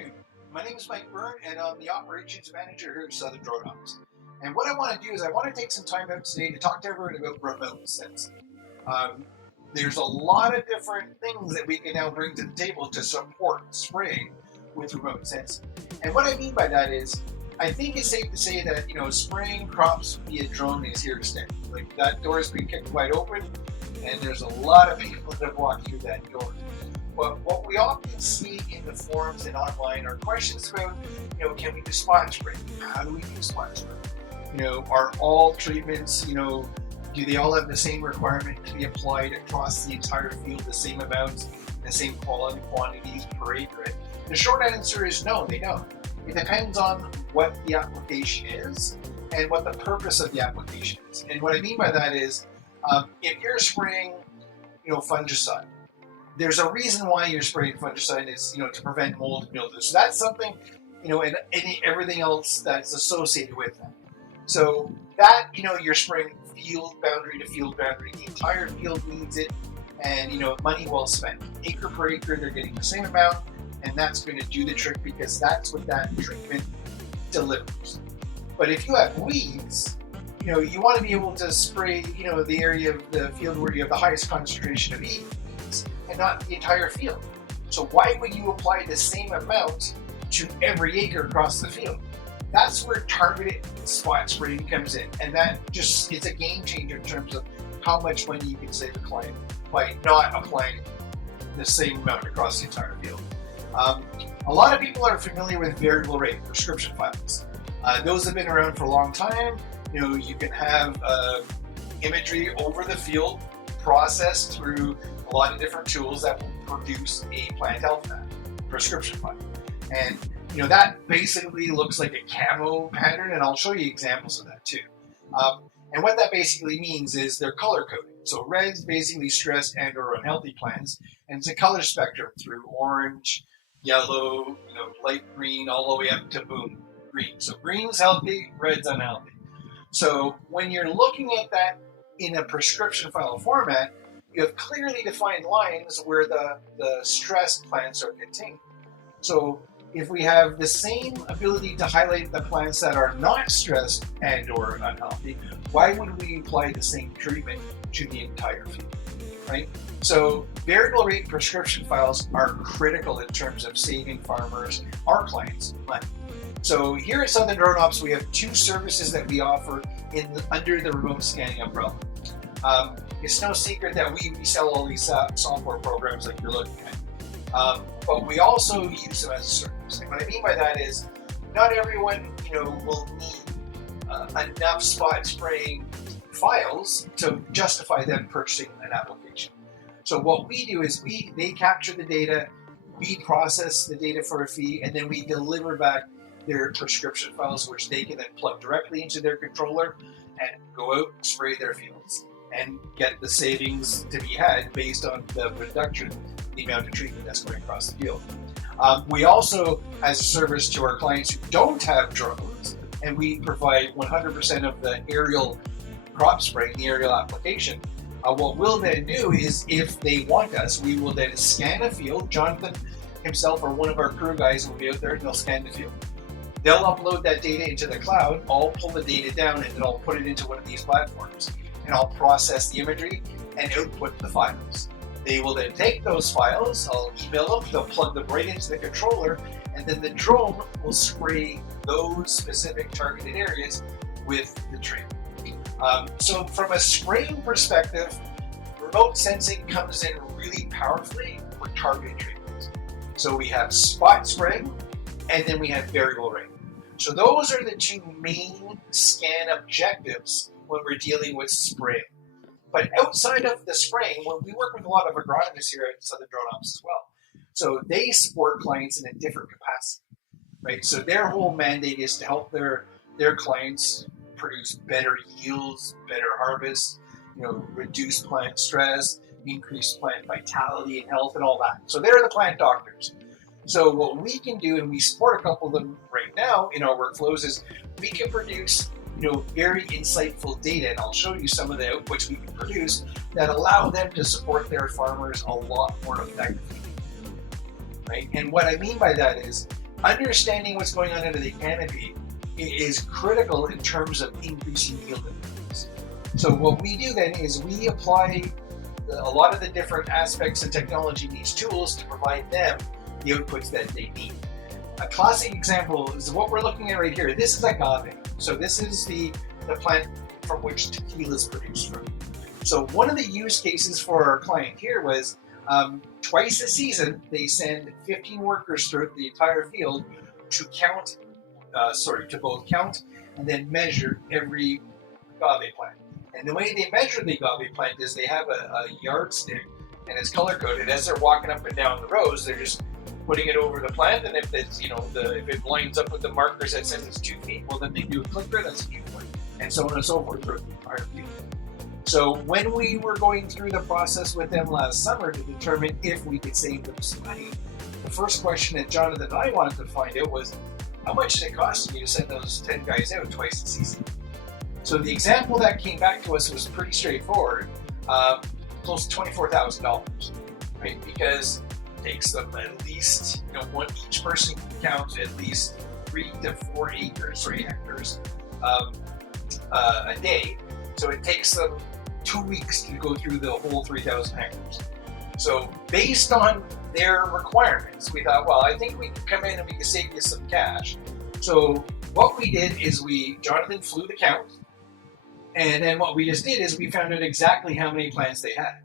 afternoon. My name is Mike Byrne, and I'm the Operations Manager here at Southern Agronomy. And what I want to do is I want to take some time out today to talk to everyone about remote sensing. There's a lot of different things that we can now bring to the table to support spraying with remote sensing. And what I mean by that is, I think it's safe to say that spraying crops via drone is here to stay. Like that door has been kicked wide open, and there's a lot of people that have walked through that door. But what we often see in the forums and online are questions about, can we do spot spray? How do we do spot spray? Are all treatments, do they all have the same requirement to be applied across the entire field, the same amounts, the same quantities per acre? The short answer is no, they don't. It depends on what the application is and what the purpose of the application is. And what I mean by that is, if you're spraying, fungicide, there's a reason why you're spraying fungicide is, to prevent mold and mildew. So that's something, and everything else that's associated with that. So that, you're spraying field boundary to field boundary. The entire field needs it, and, money well spent. Acre per acre, they're getting the same amount, and that's going to do the trick because that's what that treatment delivers. But if you have weeds, you want to be able to spray, the area of the field where you have the highest concentration of weeds and not the entire field. So why would you apply the same amount to every acre across the field? That's where targeted spot spraying comes in. And that just is a game changer in terms of how much money you can save a client by not applying the same amount across the entire field. A lot of people are familiar with variable rate prescription files. Those have been around for a long time. You can have imagery over the field processed through a lot of different tools that will produce a plant health map, prescription file. And that basically looks like a camo pattern, and I'll show you examples of that too. And what that basically means is they're color coded. So red's basically stressed and or unhealthy plants, and it's a color spectrum through orange, yellow, light green, all the way up to boom, green. So green's healthy, red's unhealthy. So when you're looking at that in a prescription file format, you have clearly defined lines where the stressed plants are contained. So if we have the same ability to highlight the plants that are not stressed and or unhealthy, why would we apply the same treatment to the entire field, right? So variable rate prescription files are critical in terms of saving farmers, our clients, money. So here at Southern Agronomy, we have two services that we offer under the remote scanning umbrella. It's no secret that we sell all these software programs like you're looking at. But we also use them as a service. And what I mean by that is not everyone, will need enough spot spraying files to justify them purchasing an application. So what we do is they capture the data, we process the data for a fee, and then we deliver back their prescription files, which they can then plug directly into their controller and go out and spray their fields and get the savings to be had based on the reduction, the amount of treatment that's going across the field. We also, as a service to our clients who don't have drones, and we provide 100% of the aerial crop spraying, the aerial application, what we'll then do is, if they want us, we will then scan a field. Jonathan himself or one of our crew guys will be out there and they'll scan the field. They'll upload that data into the cloud. I'll pull the data down and then I'll put it into one of these platforms. And I'll process the imagery and output the files. They will then take those files, I'll email them, they'll plug them right into the controller, and then the drone will spray those specific targeted areas with the treatment. So from a spraying perspective, remote sensing comes in really powerfully for targeted treatments. So we have spot spraying, and then we have variable rate. So those are the two main scan objectives when we're dealing with spraying. But outside of the spraying, when we work with a lot of agronomists here at Southern Agronomy as well. So they support clients in a different capacity, right? So their whole mandate is to help their clients produce better yields, better harvests, reduce plant stress, increase plant vitality and health and all that. So they're the plant doctors. So what we can do, and we support a couple of them right now in our workflows, is we can produce very insightful data, and I'll show you some of the outputs we can produce that allow them to support their farmers a lot more effectively, right? And what I mean by that is understanding what's going on under the canopy is critical in terms of increasing yield improvements. So what we do then is we apply a lot of the different aspects and technology in these tools to provide them the outputs that they need. A classic example is what we're looking at right here. This is agave. So this is the plant from which tequila is produced from. So one of the use cases for our client here was twice a season, they send 15 workers throughout the entire field to both count and then measure every agave plant. And the way they measure the agave plant is they have a yardstick and it's color coded. As they're walking up and down the rows, they're just putting it over the plant, and if it's if it lines up with the markers that says it's 2 feet, well then they do a clicker that's a viewpoint, and so on and so forth throughout the entire field. So when we were going through the process with them last summer to determine if we could save them some money, the first question that Jonathan and I wanted to find out was, how much did it cost me to send those 10 guys out twice a season? So the example that came back to us was pretty straightforward, close to $24,000, right? Because takes them at least, each person can count at least 3 to 4 hectares a day. So it takes them 2 weeks to go through the whole 3,000 hectares. So based on their requirements, we thought, well, I think we can come in and we can save you some cash. So what we did is Jonathan flew the count, and then what we just did is we found out exactly how many plants they had.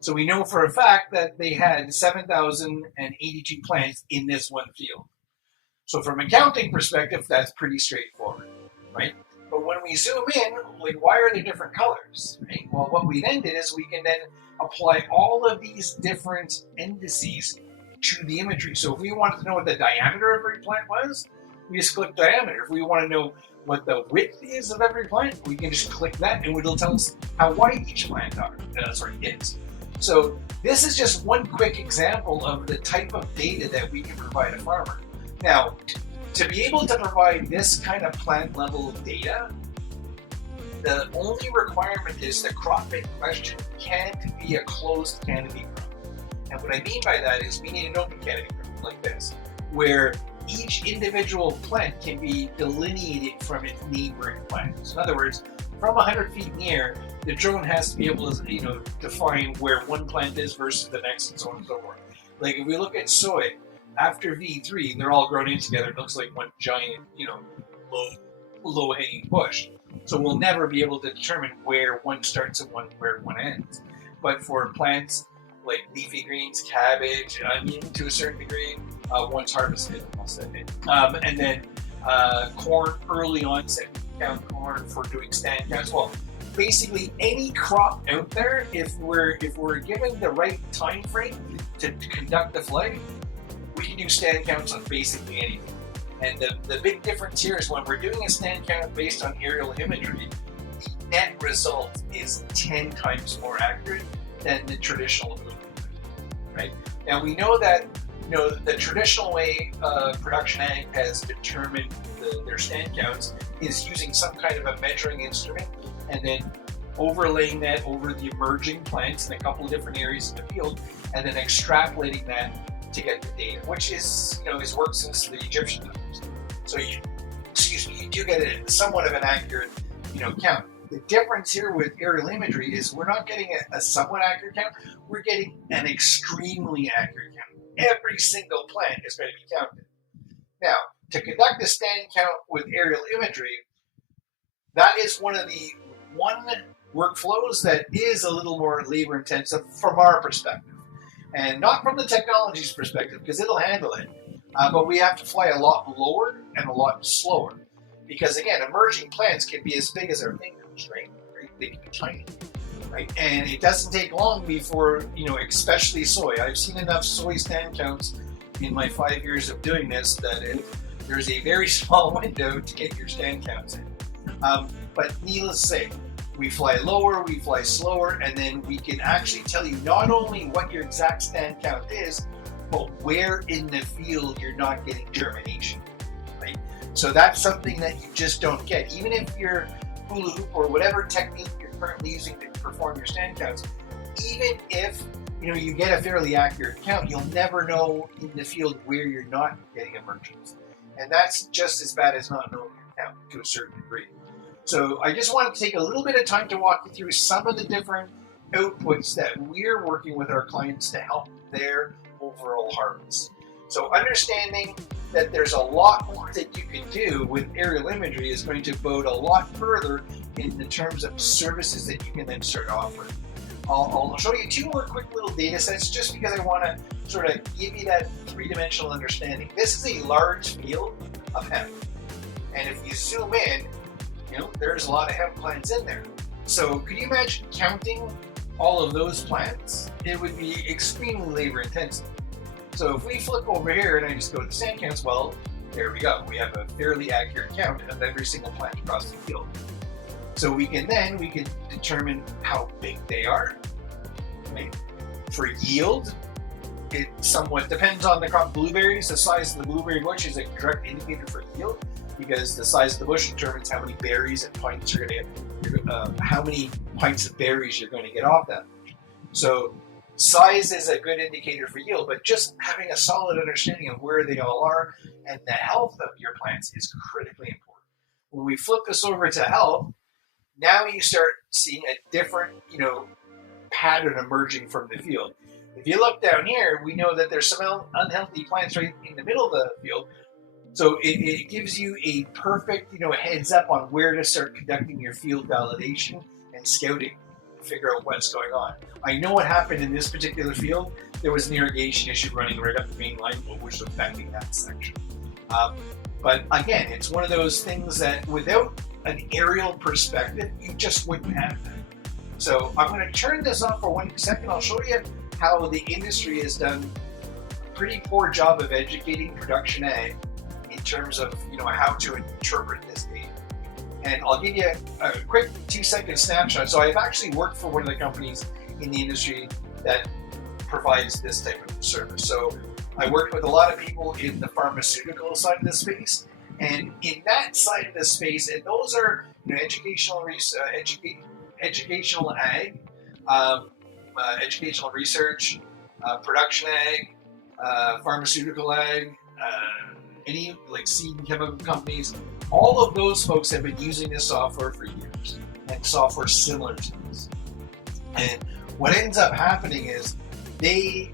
So we know for a fact that they had 7,082 plants in this one field. So from a counting perspective, that's pretty straightforward, right? But when we zoom in, why are they different colors, right? Well, what we then did is we can then apply all of these different indices to the imagery. So if we wanted to know what the diameter of every plant was, we just click diameter. If we want to know what the width is of every plant, we can just click that and it'll tell us how wide each plant is. So this is just one quick example of the type of data that we can provide a farmer. Now, to be able to provide this kind of plant level data, the only requirement is the crop in question can't be a closed canopy crop. And what I mean by that is we need an open canopy crop like this, where each individual plant can be delineated from its neighboring plants. In other words, from 100 feet in the air, the drone has to be able to, define where one plant is versus the next, and so on and so forth. Like if we look at soy, after V3, they're all grown in together. It looks like one giant, low-hanging bush. So we'll never be able to determine where one starts and where one ends. But for plants like leafy greens, cabbage, onion to a certain degree, once harvested, and then corn early onset, count corn for doing stand counts. Well, basically any crop out there, if we're given the right time frame to conduct the flag, we can do stand counts on basically anything. And the big difference here is when we're doing a stand count based on aerial imagery, the net result is 10 times more accurate than the traditional method, right? Now we know that the traditional way production ag has determined their stand counts is using some kind of a measuring instrument and then overlaying that over the emerging plants in a couple of different areas of the field and then extrapolating that to get the data, which is, has worked since the Egyptian times. So you do get somewhat of an accurate, count. The difference here with aerial imagery is we're not getting a somewhat accurate count, we're getting an extremely accurate count. Every single plant is going to be counted. Now, to conduct a stand count with aerial imagery, that is one workflows that is a little more labor intensive from our perspective. And not from the technology's perspective, because it'll handle it. But we have to fly a lot lower and a lot slower. Because again, emerging plants can be as big as our fingers, right? They can be tiny, right? And it doesn't take long before, especially soy. I've seen enough soy stand counts in my 5 years of doing this that there's a very small window to get your stand counts in. But needless to say, we fly lower, we fly slower, and then we can actually tell you not only what your exact stand count is, but where in the field you're not getting germination, right? So that's something that you just don't get. Even if you're hula hoop or whatever technique you're currently using to perform your stand counts, even if you get a fairly accurate count, you'll never know in the field where you're not getting emergence. And that's just as bad as not knowing your count to a certain degree. So I just wanted to take a little bit of time to walk you through some of the different outputs that we're working with our clients to help their overall harvest. So understanding that there's a lot more that you can do with aerial imagery is going to bode a lot further in the terms of services that you can then start offering. I'll show you two more quick little data sets just because I want to sort of give you that three-dimensional understanding. This is a large field of hemp. And if you zoom in, there's a lot of hemp plants in there. So could you imagine counting all of those plants? It would be extremely labor intensive. So if we flip over here and I just go to sand counts, well, there we go. We have a fairly accurate count of every single plant across the field. So we can determine how big they are. Right? For yield, it somewhat depends on the crop. Blueberries, the size of the blueberry bush is a direct indicator for yield because the size of the bush determines how many berries and pints you're going to get, how many pints of berries you're going to get off that. So size is a good indicator for yield, but just having a solid understanding of where they all are and the health of your plants is critically important. When we flip this over to health, now you start seeing a different, pattern emerging from the field. If you look down here, we know that there's some unhealthy plants right in the middle of the field. So it gives you a perfect, heads up on where to start conducting your field validation and scouting to figure out what's going on. I know what happened in this particular field. There was an irrigation issue running right up the main line, which was affecting that section. But again, it's one of those things that without an aerial perspective, you just wouldn't have that. So I'm going to turn this off for 1 second. I'll show you how the industry has done a pretty poor job of educating production ag in terms of how to interpret this data. And I'll give you a quick 2-second snapshot. So I've actually worked for one of the companies in the industry that provides this type of service. So I worked with a lot of people in the pharmaceutical side of the space. And in that side of the space, and those are educational ag, educational research, production ag, pharmaceutical ag, any like seed and chemical companies, all of those folks have been using this software for years and software similar to this. And what ends up happening is they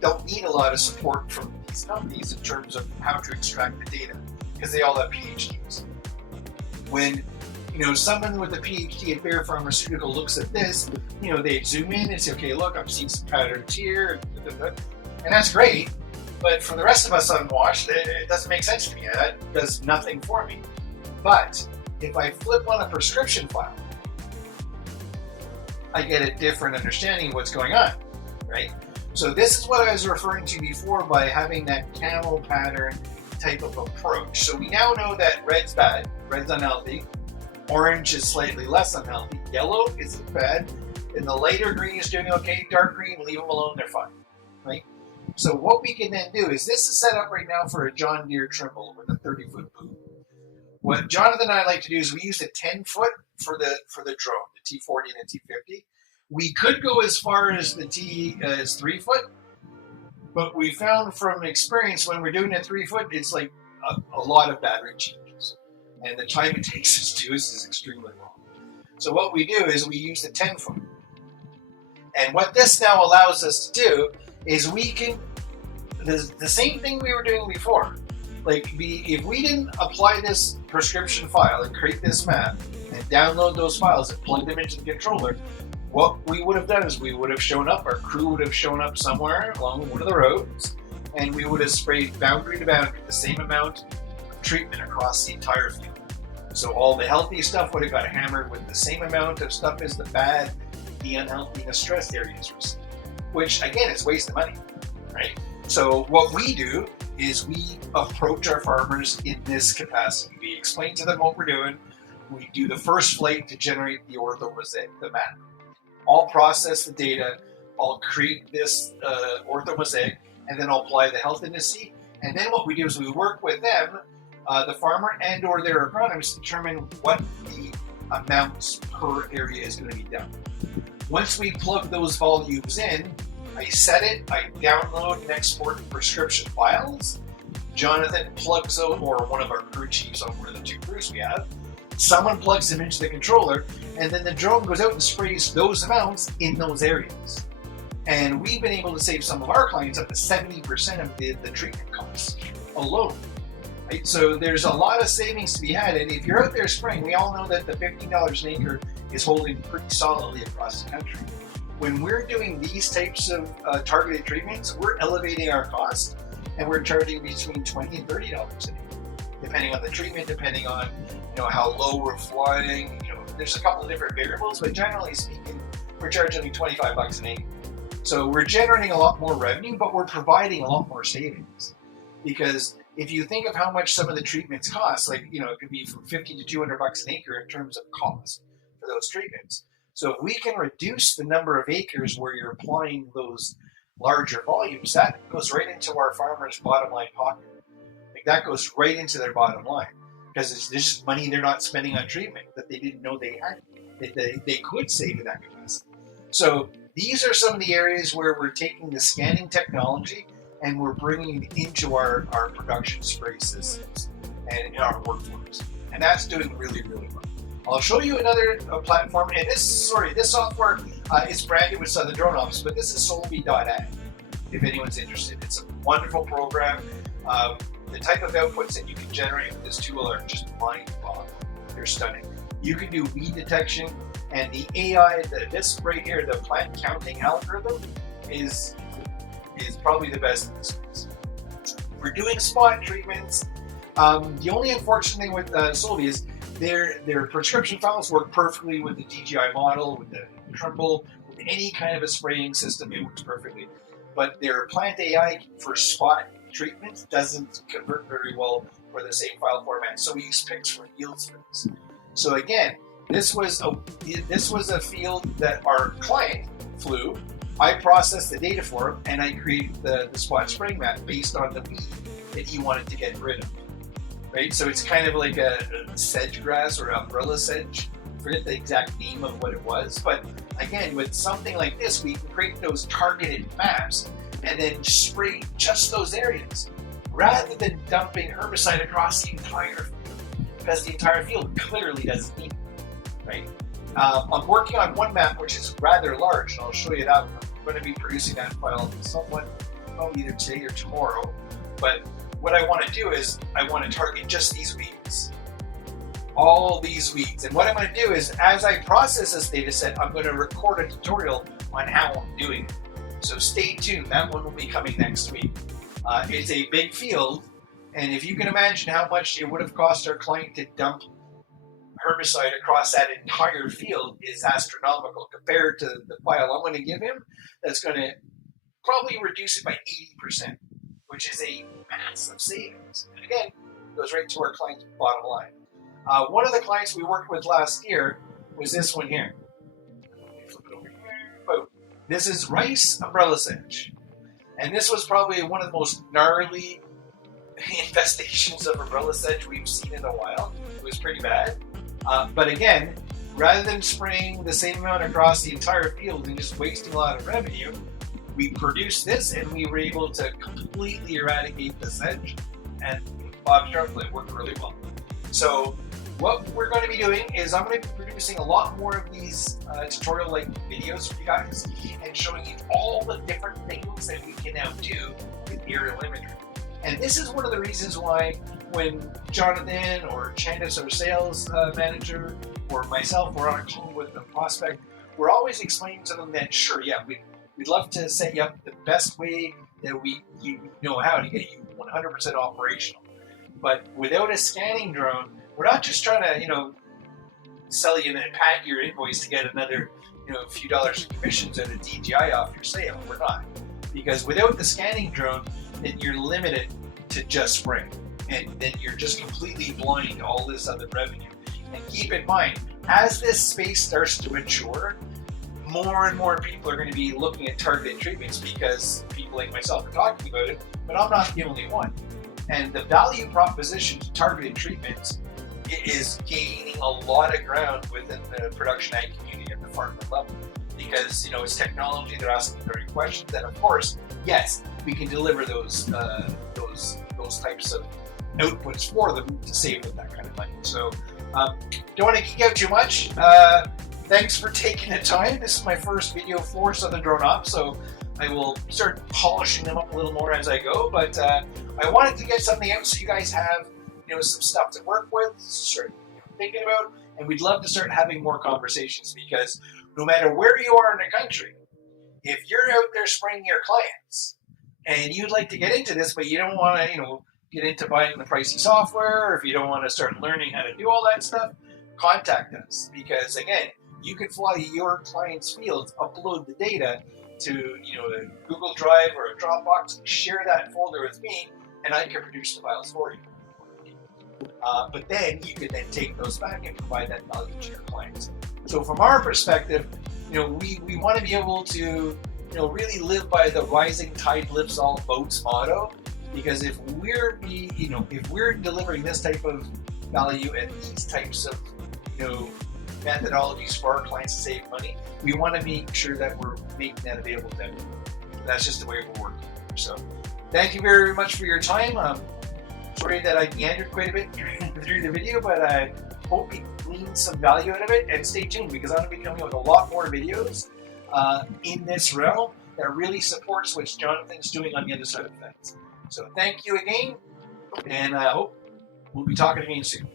don't need a lot of support from these companies in terms of how to extract the data because they all have PhDs. When someone with a PhD at Bayer Pharmaceutical looks at this, they zoom in and say, okay, look, I'm seeing some patterns here, and that's great. But for the rest of us unwashed, it doesn't make sense to me. That does nothing for me. But if I flip on a prescription file, I get a different understanding of what's going on, right? So this is what I was referring to before by having that camel pattern type of approach. So we now know that red's bad, red's unhealthy, orange is slightly less unhealthy, yellow is bad, and the lighter green is doing okay, dark green, leave them alone, they're fine, right? So what we can then do is this is set up right now for a John Deere Trimble with a 30-foot boom. What Jonathan and I like to do is we use a 10-foot for the drone, the T40 and the T50. We could go as far as the T as 3-foot, but we found from experience when we're doing a 3-foot, it's like a lot of battery changes, and the time it takes us to do this is extremely long. So what we do is we use the 10-foot, and what this now allows us to do is we can the same thing we were doing before. If we didn't apply this prescription file and create this map and download those files and plug them into the controller, what we would have done is we would have shown up, our crew would have shown up somewhere along one of the roads, and we would have sprayed boundary to boundary the same amount of treatment across the entire field. So all the healthy stuff would have got hammered with the same amount of stuff as the bad, the unhealthy, and the stressed areas receive, which again is waste of money, right? So what we do is we approach our farmers in this capacity. We explain to them what we're doing. We do the first flight to generate the orthomosaic, the map. I'll process the data. I'll create this orthomosaic, and then I'll apply the health indice. And then what we do is we work with them, the farmer and or their agronomist, to determine what the amounts per area is going to be done. Once we plug those volumes in, I set it, I download and export the prescription files. Jonathan plugs out, or one of our crew chiefs on one of the 2 crews we have, someone plugs them into the controller, and then the drone goes out and sprays those amounts in those areas. And we've been able to save some of our clients up to 70% of the treatment costs alone. Right? So there's a lot of savings to be had. And if you're out there spraying, we all know that the $15 an acre is holding pretty solidly across the country. When we're doing these types of targeted treatments, we're elevating our cost, and we're charging between $20 and $30 an acre, depending on the treatment, depending on how low we're flying. There's a couple of different variables, but generally speaking, we're charging $25 an acre. So we're generating a lot more revenue, but we're providing a lot more savings. Because if you think of how much some of the treatments cost, it could be from $50 to $200 an acre in terms of cost for those treatments. So if we can reduce the number of acres where you're applying those larger volumes, that goes right into our farmers' bottom line pocket. That goes right into their bottom line, because it's just money they're not spending on treatment that they didn't know they had, that they could save in that capacity. So these are some of the areas where we're taking the scanning technology and we're bringing it into our production spray systems and in our workflows. And that's doing really, really well. I'll show you another platform, and this software is branded with Southern Drone Ops, but this is Solby.ag, if anyone's interested. It's a wonderful program. The type of outputs that you can generate with this tool are just mind-boggling. They're stunning. You can do weed detection, and the AI, this right here, the plant counting algorithm, is probably the best in this space. For doing spot treatments, the only unfortunate thing with Solby is their prescription files work perfectly with the DJI model, with the Trimble, with any kind of a spraying system. It works perfectly. But their plant AI for spot treatment doesn't convert very well for the same file format. So we use pics for yields for this. So again, this was a field that our client flew. I processed the data for him, and I created the spot spraying map based on the weed that he wanted to get rid of. Right, so it's kind of like a sedge grass or umbrella sedge. I forget the exact name of what it was, but again, with something like this, we can create those targeted maps and then spray just those areas, rather than dumping herbicide across the entire field, because the entire field clearly doesn't need it. Right? I'm working on one map which is rather large, and I'll show you that. I'm going to be producing that file somewhat, either today or tomorrow, but what I want to do is I want to target just these weeds, all these weeds. And what I'm going to do is, as I process this data set, I'm going to record a tutorial on how I'm doing it. So stay tuned. That one will be coming next week. It's a big field, and if you can imagine how much it would have cost our client to dump herbicide across that entire field is astronomical compared to the file I'm going to give him. That's going to probably reduce it by 80%. Which is a massive savings. And again, it goes right to our client's bottom line. One of the clients we worked with last year was this one here. Let me flip it over here. Oh, this is rice umbrella sedge. And this was probably one of the most gnarly infestations of umbrella sedge we've seen in a while. It was pretty bad. But again, rather than spraying the same amount across the entire field and just wasting a lot of revenue, we produced this, and we were able to completely eradicate the sedge, and Bob's Trumplet worked really well. So what we're going to be doing is I'm going to be producing a lot more of these tutorial-like videos for you guys, and showing you all the different things that we can now do with aerial imagery. And this is one of the reasons why when Jonathan or Chandis, our sales manager, or myself, we're on a call with the prospect, we're always explaining to them that, sure, yeah, we'd love to set you up the best way that you know how to get you 100% operational. But without a scanning drone, we're not just trying to, sell you and pad your invoice to get another, few dollars in commissions and a DJI off your sale. We're not. Because without the scanning drone, then you're limited to just spraying. And then you're just completely blind to all this other revenue. And keep in mind, as this space starts to mature, more and more people are going to be looking at targeted treatments, because people like myself are talking about it, but I'm not the only one. And the value proposition to targeted treatments is gaining a lot of ground within the production ag community at the farmer level. because it's technology. They're asking the right questions. And of course, yes, we can deliver those types of outputs for them to save them that kind of money. So don't want to geek out too much. Thanks for taking the time. This is my first video for Southern Drone Ops, so I will start polishing them up a little more as I go. But I wanted to get something out so you guys have some stuff to work with, start thinking about, and we'd love to start having more conversations, because no matter where you are in the country, if you're out there spraying your clients and you'd like to get into this, but you don't want to get into buying the pricey software, or if you don't want to start learning how to do all that stuff, contact us, because again, you can fly your client's fields, upload the data to a Google Drive or a Dropbox, share that folder with me, and I can produce the files for you. But then you can then take those back and provide that value to your clients. So from our perspective, we want to be able to really live by the rising tide lifts all boats motto, because if we're delivering this type of value and these types of methodologies for our clients to save money, we want to make sure that we're making that available to them. That's just the way we're working. So thank you very much for your time. Sorry that I meandered quite a bit through the video, but I hope you gleaned some value out of it, and stay tuned, because I'm going to be coming out with a lot more videos in this realm that really supports what Jonathan's doing on the other side of the fence. So thank you again, and I hope we'll be talking again soon.